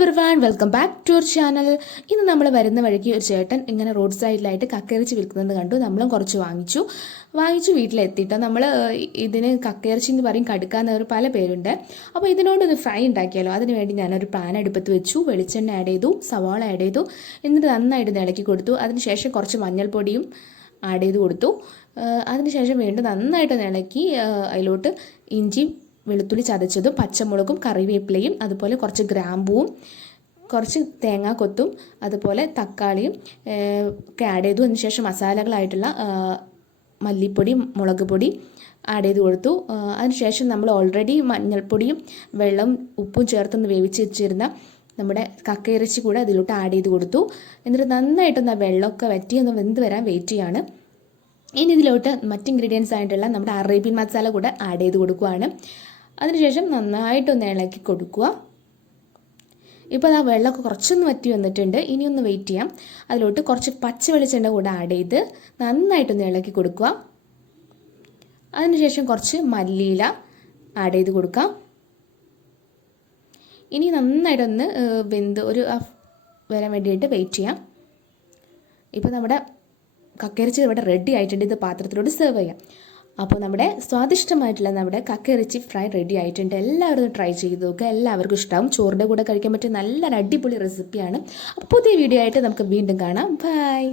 Everyone, welcome back to our channel. ഇന്ന് നമ്മൾ വരുന്ന വഴിക്ക് ഒരു ചേട്ടൻ ഇങ്ങനെ റോഡ് സൈഡിലായിട്ട് കക്കയിറച്ചി വിൽക്കുന്നത് കണ്ടു. നമ്മളും കുറച്ച് വാങ്ങിച്ചു വീട്ടിലെത്തിയിട്ട് നമ്മൾ ഇതിന് കക്കയിറച്ചി എന്ന് പറയും, കടുക്കാന്ന് പല പേരുണ്ട്. അപ്പോൾ ഇതിനോടൊന്ന് ഫ്രൈ ഉണ്ടാക്കിയാലോ. അതിന് വേണ്ടി ഞാനൊരു പാൻ അടുപ്പത്ത് വെച്ചു, വെളിച്ചെണ്ണ ആഡ് ചെയ്തു, സവാള ആഡ് ചെയ്തു, എന്നിട്ട് നന്നായിട്ട് ഇളക്കി കൊടുത്തു. അതിനുശേഷം കുറച്ച് മഞ്ഞൾപ്പൊടിയും ആഡ് ചെയ്ത് കൊടുത്തു. അതിനുശേഷം വീണ്ടും നന്നായിട്ട് ഇളക്കി അതിലോട്ട് ഇഞ്ചി വെളുത്തുള്ളി ചതച്ചതും പച്ചമുളകും കറിവേപ്പിലയും അതുപോലെ കുറച്ച് ഗ്രാമ്പൂവും കുറച്ച് തേങ്ങാക്കൊത്തും അതുപോലെ തക്കാളിയും ഒക്കെ ആഡ് ചെയ്തു. അതിനുശേഷം മസാലകളായിട്ടുള്ള മല്ലിപ്പൊടി, മുളക് പൊടി ആഡ് ചെയ്ത് കൊടുത്തു. അതിനുശേഷം നമ്മൾ ഓൾറെഡി മഞ്ഞൾപ്പൊടിയും വെള്ളം ഉപ്പും ചേർത്തൊന്ന് വേവിച്ച് വെച്ചിരുന്ന നമ്മുടെ കക്കയിറച്ചി കൂടെ അതിലോട്ട് ആഡ് ചെയ്ത് കൊടുത്തു. എന്നിട്ട് നന്നായിട്ടൊന്ന് വെള്ളമൊക്കെ വറ്റി ഒന്ന് വെന്ത് വരാൻ വെയിറ്റ് ചെയ്യാണ്. ഇനി ഇതിലോട്ട് മറ്റ് ഇൻഗ്രീഡിയൻസ് ആയിട്ടുള്ള നമ്മുടെ അറേബ്യൻ മസാല കൂടെ ആഡ് ചെയ്ത് കൊടുക്കുകയാണ്. അതിനുശേഷം നന്നായിട്ടൊന്ന് ഇളക്കി കൊടുക്കുക. ഇപ്പോൾ ആ വെള്ളമൊക്കെ കുറച്ചൊന്ന് വറ്റി വന്നിട്ടുണ്ട്. ഇനിയൊന്ന് വെയിറ്റ് ചെയ്യാം. അതിലോട്ട് കുറച്ച് പച്ച വെളിച്ചെണ്ണ കൂടെ ആഡ് ചെയ്ത് നന്നായിട്ടൊന്ന് ഇളക്കി കൊടുക്കുക. അതിനുശേഷം കുറച്ച് മല്ലിയില ആഡ് ചെയ്ത് കൊടുക്കാം. ഇനി നന്നായിട്ടൊന്ന് വെന്ത് ഒരു വരാൻ വേണ്ടിയിട്ട് വെയിറ്റ് ചെയ്യാം. ഇപ്പോൾ നമ്മുടെ കക്കയിറച്ചി ഇവിടെ റെഡി ആയിട്ടുണ്ട്. ഇത് പാത്രത്തിലോട്ട് സെർവ് ചെയ്യാം. അപ്പോൾ നമ്മുടെ സ്വാദിഷ്ടമായിട്ടുള്ള നമ്മുടെ കക്കയിറച്ചി ഫ്രൈ റെഡി ആയിട്ടുണ്ട്. എല്ലാവരും ട്രൈ ചെയ്ത് നോക്കുക. എല്ലാവർക്കും ഇഷ്ടമാവും. ചോറിൻ്റെ കൂടെ കഴിക്കാൻ പറ്റിയ നല്ലൊരു അടിപൊളി റെസിപ്പിയാണ്. അപ്പോൾ പുതിയ വീഡിയോ ആയിട്ട് നമുക്ക് വീണ്ടും കാണാം. ബൈ.